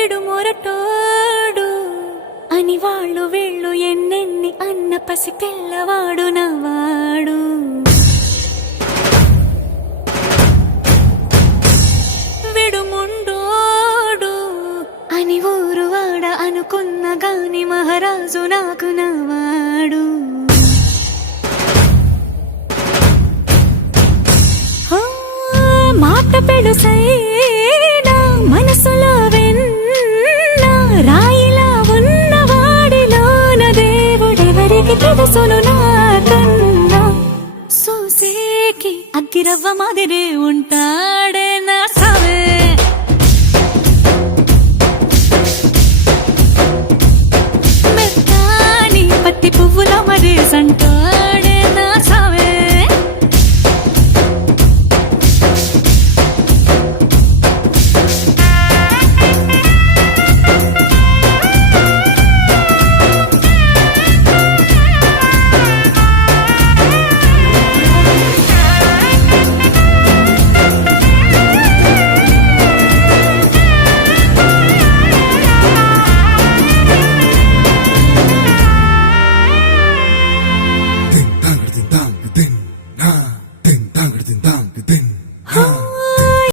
విడు మొరటోడు అని వాళ్ళు వీళ్ళు ఎన్నెన్ని అన్న పసి పిల్లవాడు నవ్వాడు. విడు ముండోడు అని ఊరు వాడ అనుకున్న గాని మహారాజు నాకు నవ్వాడు. మాట పెడుసైనా మనసులో వెన్న రాయిలా ఉన్నవాడిలోన దేవుడెవరికి తెలుసును నాకన్నా. సూసేకి అగ్గిరవ్వ మాదిరే ఉంటాడు.